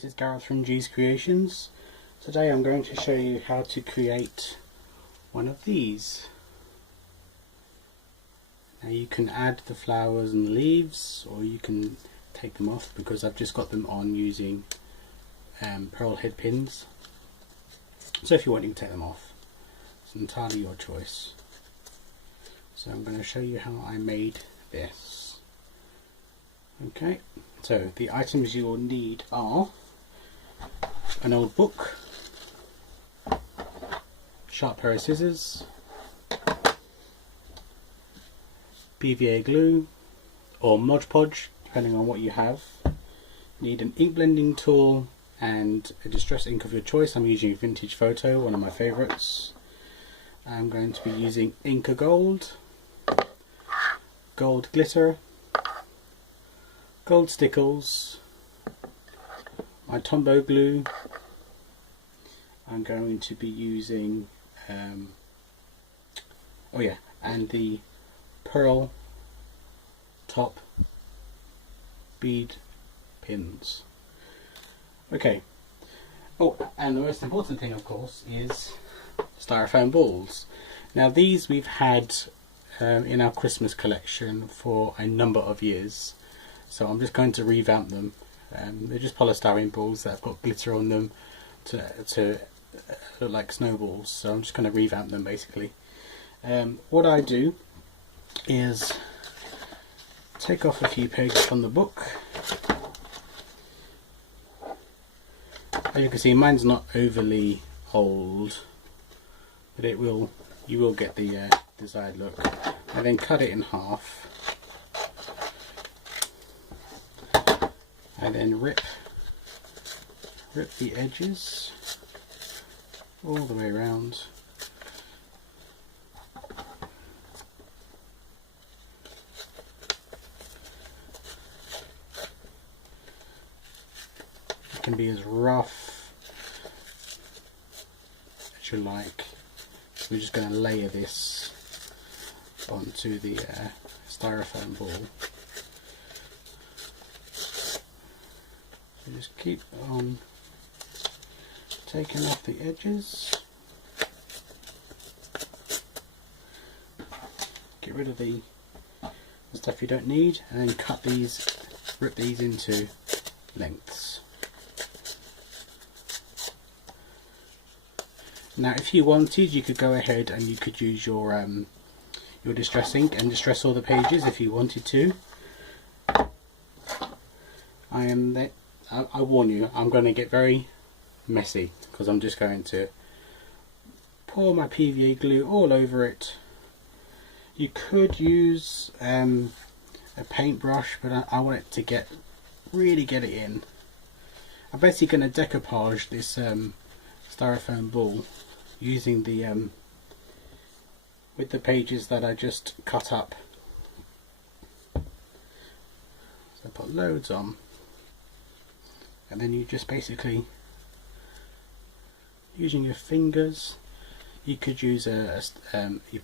This is Gareth from G's Creations. Today I'm going to show you how to create one of these. Now you can add the flowers and leaves, or you can take them off, because I've just got them on using pearl head pins. So if you want, you can take them off. It's entirely your choice. So I'm going to show you how I made this. Okay, so the items you will need are an old book, sharp pair of scissors, PVA glue or Mod Podge, depending on what you have. You need an ink blending tool and a distress ink of your choice. I'm using Vintage Photo, one of my favourites. I'm going to be using Inca Gold, gold glitter, gold stickles, my Tombow glue. I'm going to be using and the pearl top bead pins. Okay. Oh, and the most important thing, of course, is styrofoam balls. Now these we've had in our Christmas collection for a number of years, so I'm just going to revamp them. They're just polystyrene balls that have got glitter on them to look like snowballs, so I'm just going to revamp them basically. What I do is take off a few pages from the book. As you can see, mine's not overly old, but you will get the desired look. I then cut it in half. I then rip the edges all the way around. It can be as rough as you like. We're just going to layer this onto the styrofoam ball. So just keep on taking off the edges. Get rid of the stuff you don't need, and then rip these into lengths. Now if you wanted, you could go ahead and you could use your distress ink and distress all the pages if you wanted to. I warn you, I'm going to get very messy, because I'm just going to pour my PVA glue all over it. You could use a paintbrush, but I want it to really get it in. I'm basically going to decoupage this styrofoam ball using with the pages that I just cut up. So I put loads on, and then you just basically, using your fingers, you could use your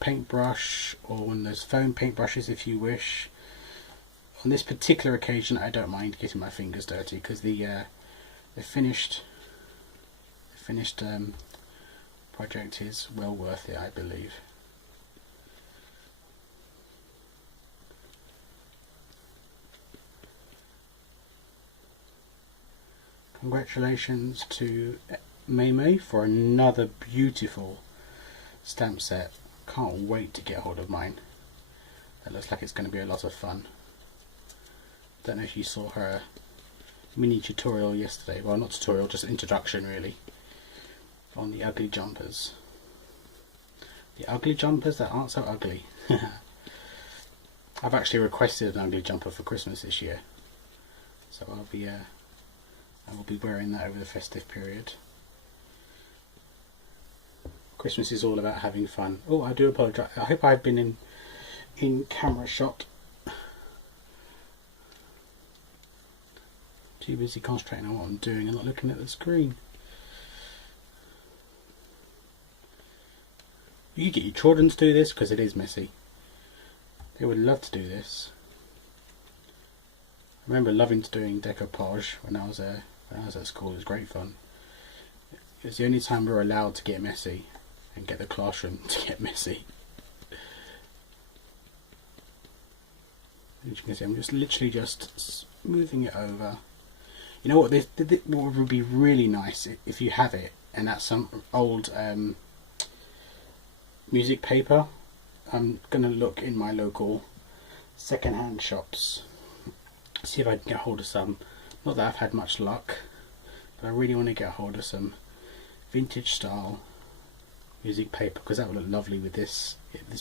paintbrush or one of those foam paintbrushes if you wish. On this particular occasion I don't mind getting my fingers dirty, because the finished project is well worth it, I believe. Congratulations to May for another beautiful stamp set. Can't wait to get hold of mine. That looks like it's going to be a lot of fun. Don't know if you saw her mini tutorial yesterday. Well, not tutorial, just introduction really, on the ugly jumpers. The ugly jumpers that aren't so ugly. I've actually requested an ugly jumper for Christmas this year, so I will be wearing that over the festive period. Christmas is all about having fun. Oh, I do apologise. I hope I've been in camera shot. Too busy concentrating on what I'm doing and not looking at the screen. You get your children to do this, because it is messy. They would love to do this. I remember loving doing decoupage when I was when I was at school. It was great fun. It was the only time we were allowed to get messy and get the classroom to get messy. As you can see, I'm just literally just smoothing it over. You know what? What would be really nice if you have it, and that's some old music paper. I'm gonna look in my local second-hand shops, see if I can get hold of some. Not that I've had much luck, but I really want to get hold of some vintage style music paper, because that would look lovely with this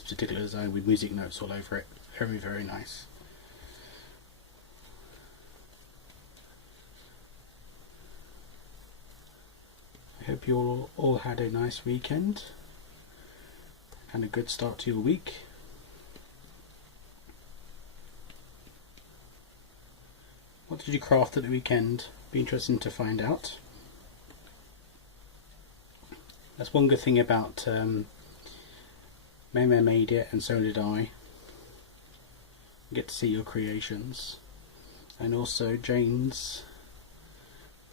particular design with music notes all over it. Very, very nice. I hope you all had a nice weekend and a good start to your week. What did you craft at the weekend? Be interesting to find out. That's one good thing about Meme made it, and so did I. You get to see your creations, and also Jane's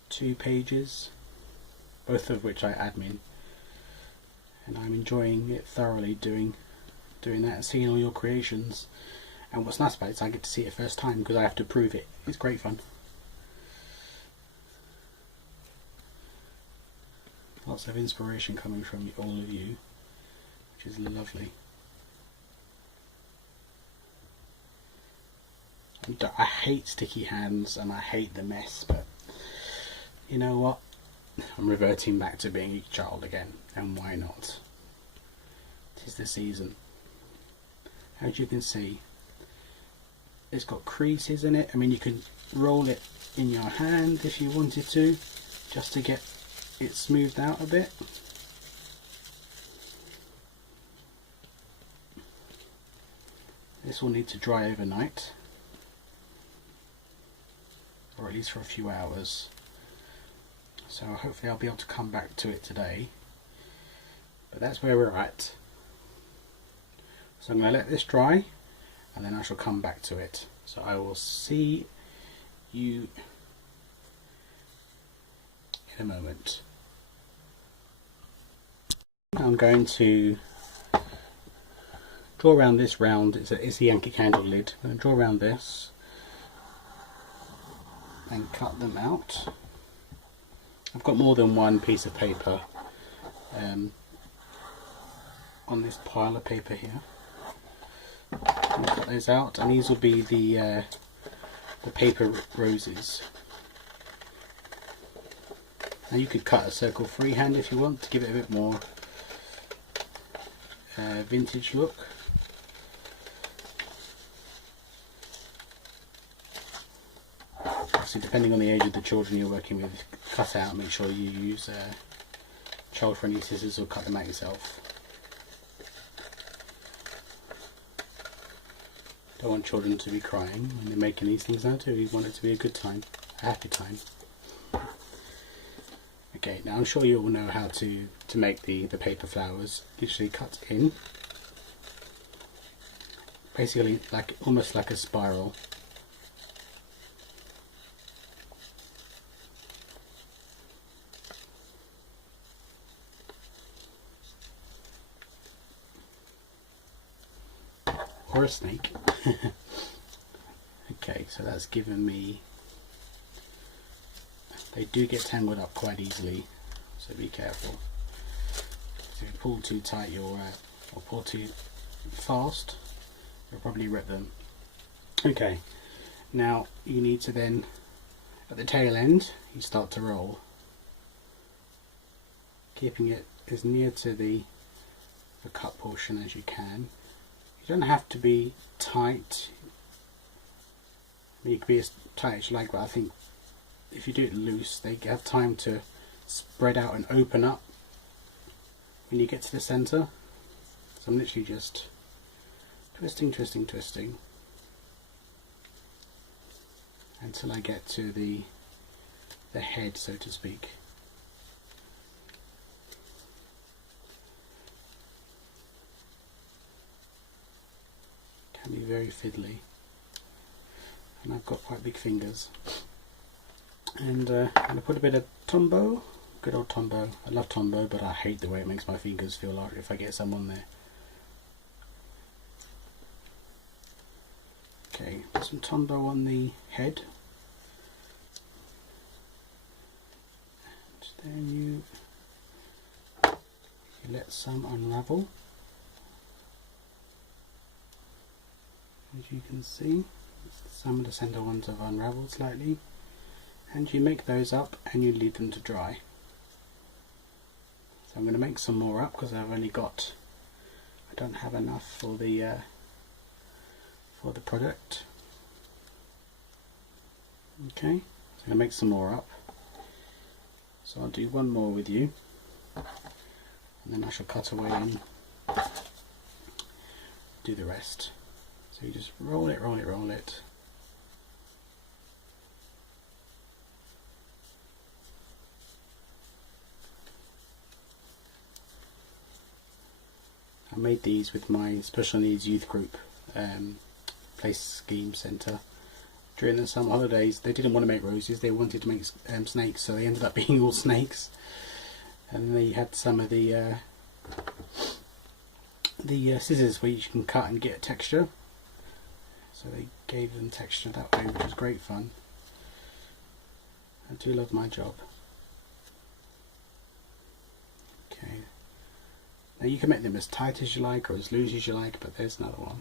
2 pages, both of which I admin, and I'm enjoying it thoroughly doing that and seeing all your creations. And what's nice about it is I get to see it first time because I have to prove it. It's great fun. Lots of inspiration coming from all of you, which is lovely. I hate sticky hands and I hate the mess, but you know what? I'm reverting back to being a child again, and why not? 'Tis the season. As you can see, it's got creases in it. I mean, you can roll it in your hand if you wanted to, just to get it smoothed out a bit. This will need to dry overnight, or at least for a few hours. So hopefully I'll be able to come back to it today. But that's where we're at. So I'm going to let this dry, and then I shall come back to it. So I will see you in a moment. I'm going to draw around this round. It's a Yankee Candle lid. I'm going to draw around this and cut them out. I've got more than one piece of paper on this pile of paper here. I'm going to cut those out, and these will be the paper roses. Now you could cut a circle freehand if you want to give it a bit more vintage look. So depending on the age of the children you're working with, cut out, make sure you use child-friendly scissors or cut them out yourself. Don't want children to be crying when they're making these things now too. We want it to be a good time, a happy time. Okay, now I'm sure you all know how to make the paper flowers. Literally cut in, basically almost like a spiral. Or a snake. Okay, so that's given me, they do get tangled up quite easily, so be careful. So if you pull too tight or pull too fast, you'll probably rip them. Okay, now you need to then, at the tail end, you start to roll, keeping it as near to the cut portion as you can. You don't have to be tight. I mean, you can be as tight as you like, but I think if you do it loose, they have time to spread out and open up when you get to the centre. So I'm literally just twisting, twisting, twisting until I get to the head, so to speak. Can be very fiddly, and I've got quite big fingers. And I'm going to put a bit of Tombow, good old Tombow. I love Tombow, but I hate the way it makes my fingers feel like if I get some on there. Okay, put some Tombow on the head. And then you let some unravel. As you can see, some of the centre ones have unravelled slightly, and you make those up and you leave them to dry. So I'm going to make some more up because I've only got, I don't have enough for the product. Okay, so I'm going to make some more up. So I'll do one more with you, and then I shall cut away and do the rest. So you just roll it, roll it, roll it. I made these with my special needs youth group play scheme centre. During the summer holidays they didn't want to make roses, they wanted to make snakes, so they ended up being all snakes. And they had some of the scissors where you can cut and get a texture. So they gave them texture that way, which was great fun. I do love my job. Okay. Now you can make them as tight as you like or as loose as you like, but there's another one.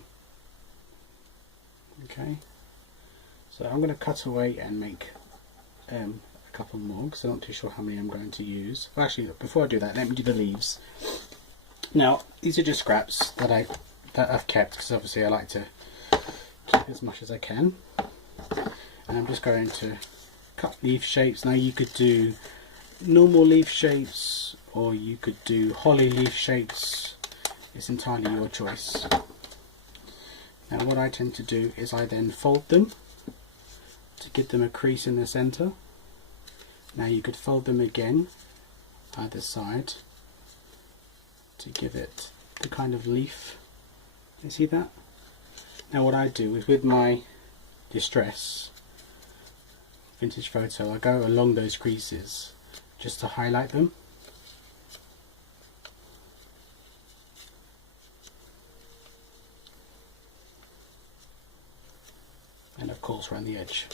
Okay. So I'm going to cut away and make a couple more because I'm not too sure how many I'm going to use. Well, actually, before I do that, let me do the leaves. Now these are just scraps that I've kept because obviously I like to keep as much as I can. And I'm just going to cut leaf shapes. Now you could do normal leaf shapes or you could do holly leaf shapes. It's entirely your choice. Now what I tend to do is I then fold them to give them a crease in the centre. Now you could fold them again either side to give it the kind of leaf. You see that? Now what I do is with my Distress vintage photo, I go along those creases just to highlight them. And of course around the edge.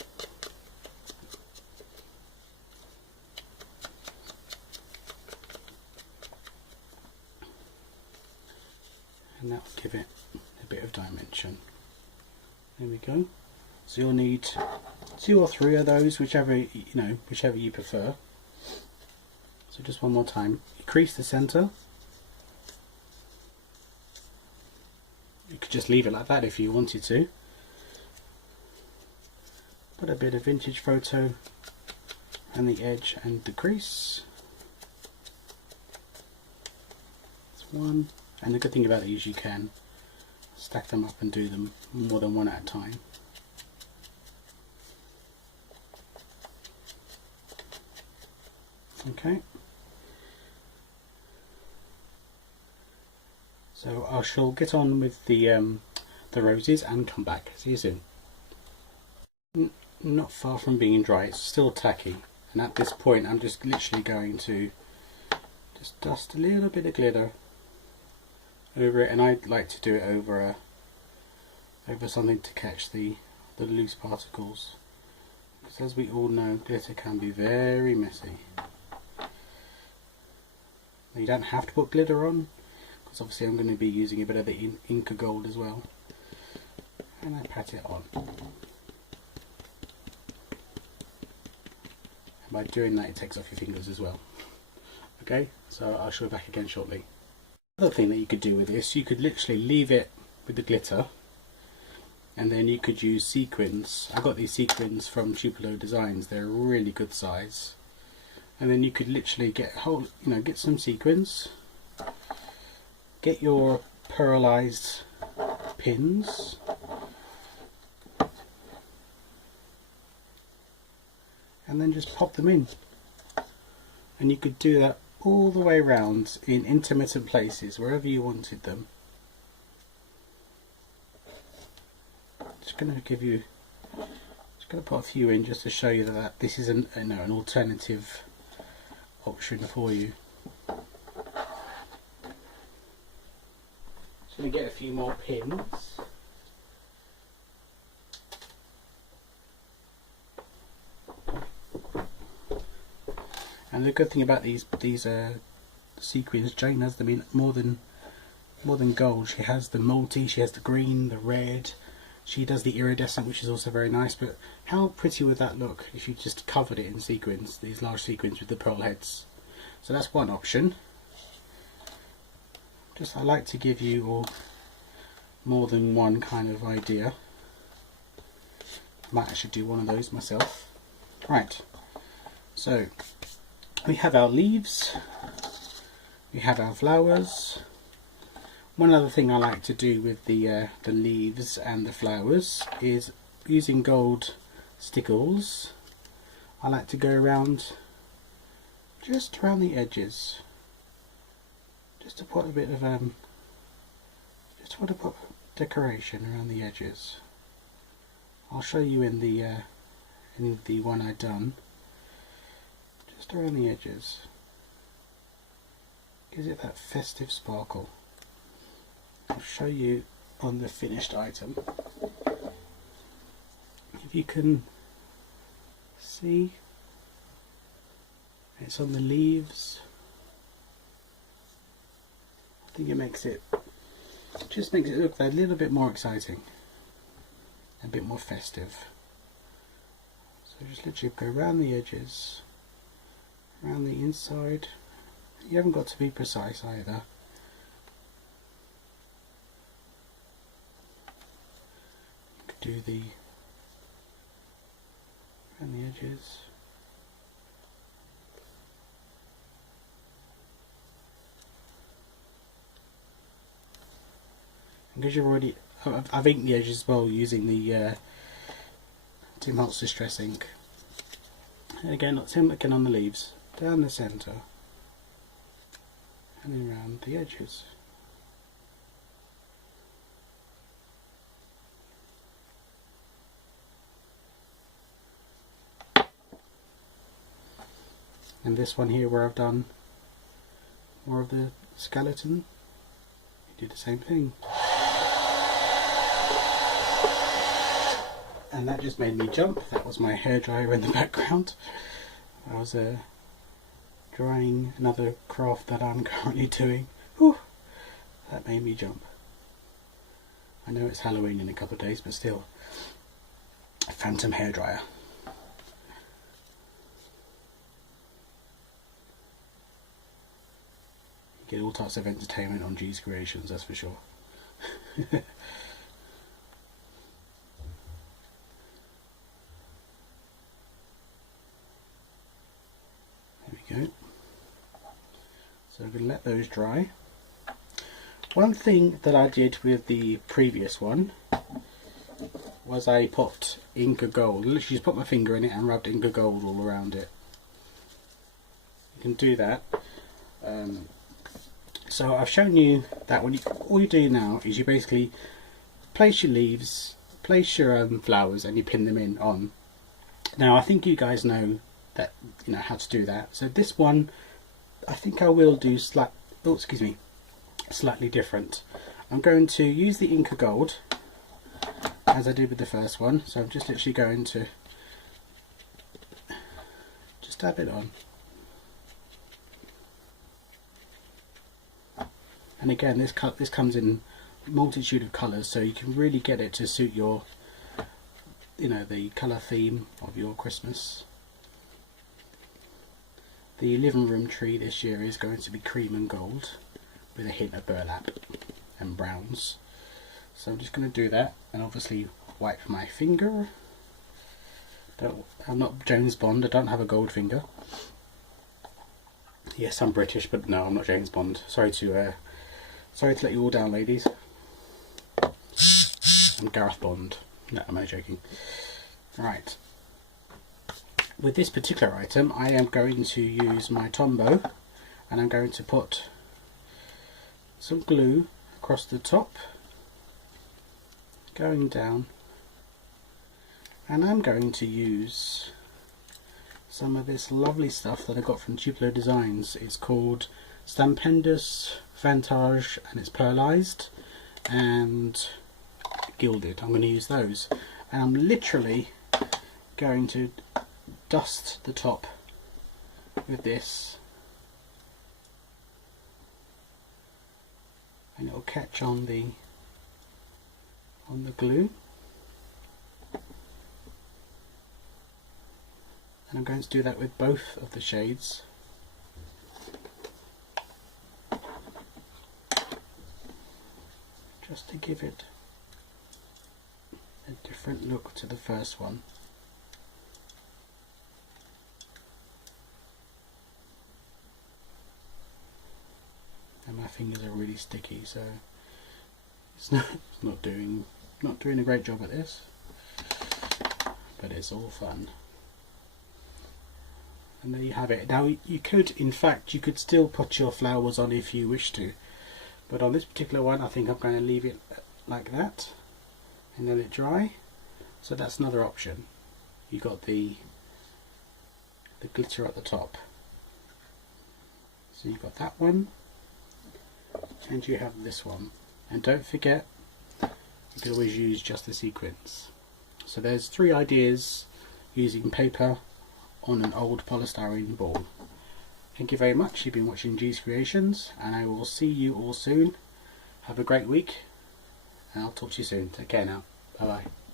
And that will give it a bit of dimension. There we go. So you'll need 2 or 3 of those, whichever you prefer. So just one more time. You crease the centre. You could just leave it like that if you wanted to. Put a bit of vintage photo and the edge and the crease. That's one. And the good thing about these, you can stack them up and do them more than one at a time. Okay. So I shall get on with the roses and come back. See you soon. Not far from being dry, it's still tacky, and at this point I'm just literally going to just dust a little bit of glitter over it, and I like to do it over something to catch the loose particles, because as we all know, glitter can be very messy. Now, you don't have to put glitter on, because obviously I'm going to be using a bit of the Inca Gold as well, and I pat it on. And by doing that, it takes off your fingers as well. Okay, so I'll show you back again shortly. Another thing that you could do with this, you could literally leave it with the glitter, and then you could use sequins. I got these sequins from Tupelo Designs. They're a really good size. And then you could literally get get some sequins, get your pearlized pins, and then just pop them in. And you could do that all the way around in intermittent places, wherever you wanted them. Just going to Just going to put a few in just to show you that this is an alternative option for you. Just going to get a few more pins. And the good thing about these sequins, Jane has them in more than gold. She has the multi, she has the green, the red. She does the iridescent, which is also very nice. But how pretty would that look if you just covered it in sequins, these large sequins with the pearl heads? So that's one option. I like to give you all more than one kind of idea. Might actually do one of those myself. Right. So we have our leaves, we have our flowers. One other thing I like to do with the leaves and the flowers is using gold stickles. I like to go around, just around the edges, just to put a bit of just want to put decoration around the edges. I'll show you in the one I've done. Just around the edges, gives it that festive sparkle. I'll show you on the finished item. If you can see, it's on the leaves. I think it just makes it look a little bit more exciting, a bit more festive. So just literally go around the edges, around the inside. You haven't got to be precise either. You could do around the edges. And because you've already, I've inked the edges as well using the Tim Holtz Distress ink. And again, same again on the leaves, down the centre and then around the edges. And this one here where I've done more of the skeleton, you do the same thing. And that just made me jump. That was my hairdryer in the background. I was drying another craft that I'm currently doing. Whew, that made me jump. I know it's Halloween in a couple of days, but still. A phantom hairdryer. You get all types of entertainment on G's Creations, that's for sure. Go. So I'm going to let those dry. One thing that I did with the previous one was I put Inca Gold. Literally just put my finger in it and rubbed Inca Gold all around it. You can do that. So I've shown you that all you do now is you basically place your leaves, place your flowers, and you pin them in on. Now I think you guys know that how to do that. So this one, I think I will do slightly different. I'm going to use the Inca Gold as I did with the first one. So I'm just literally going to just dab it on. And again, this comes in a multitude of colours, so you can really get it to suit your, the colour theme of your Christmas. The living room tree this year is going to be cream and gold with a hint of burlap and browns. So I'm just going to do that and obviously wipe my finger. I'm not James Bond, I don't have a gold finger. Yes, I'm British, but no, I'm not James Bond. Sorry to let you all down, ladies. I'm Gareth Bond. No, I'm only joking. Right. With this particular item, I am going to use my Tombow, and I'm going to put some glue across the top, going down And I'm going to use some of this lovely stuff that I got from Tupelo Designs. It's called Stampendous Vantage, and it's pearlized and gilded. I'm going to use those, and I'm literally going to dust the top with this, and it'll catch on the glue. And I'm going to do that with both of the shades. Just to give it a different look to the first one. And my fingers are really sticky, so it's not doing a great job at this, but it's all fun. And there you have it. Now you could still put your flowers on if you wish to, but on this particular one I think I'm going to leave it like that and let it dry. So that's another option. You got the glitter at the top, so you got that one, and you have this one. And don't forget, you can always use just the sequins. So there's 3 ideas using paper on an old polystyrene ball. Thank you very much. You've been watching G's Creations, and I will see you all soon. Have a great week, and I'll talk to you soon. Take care now. Bye bye.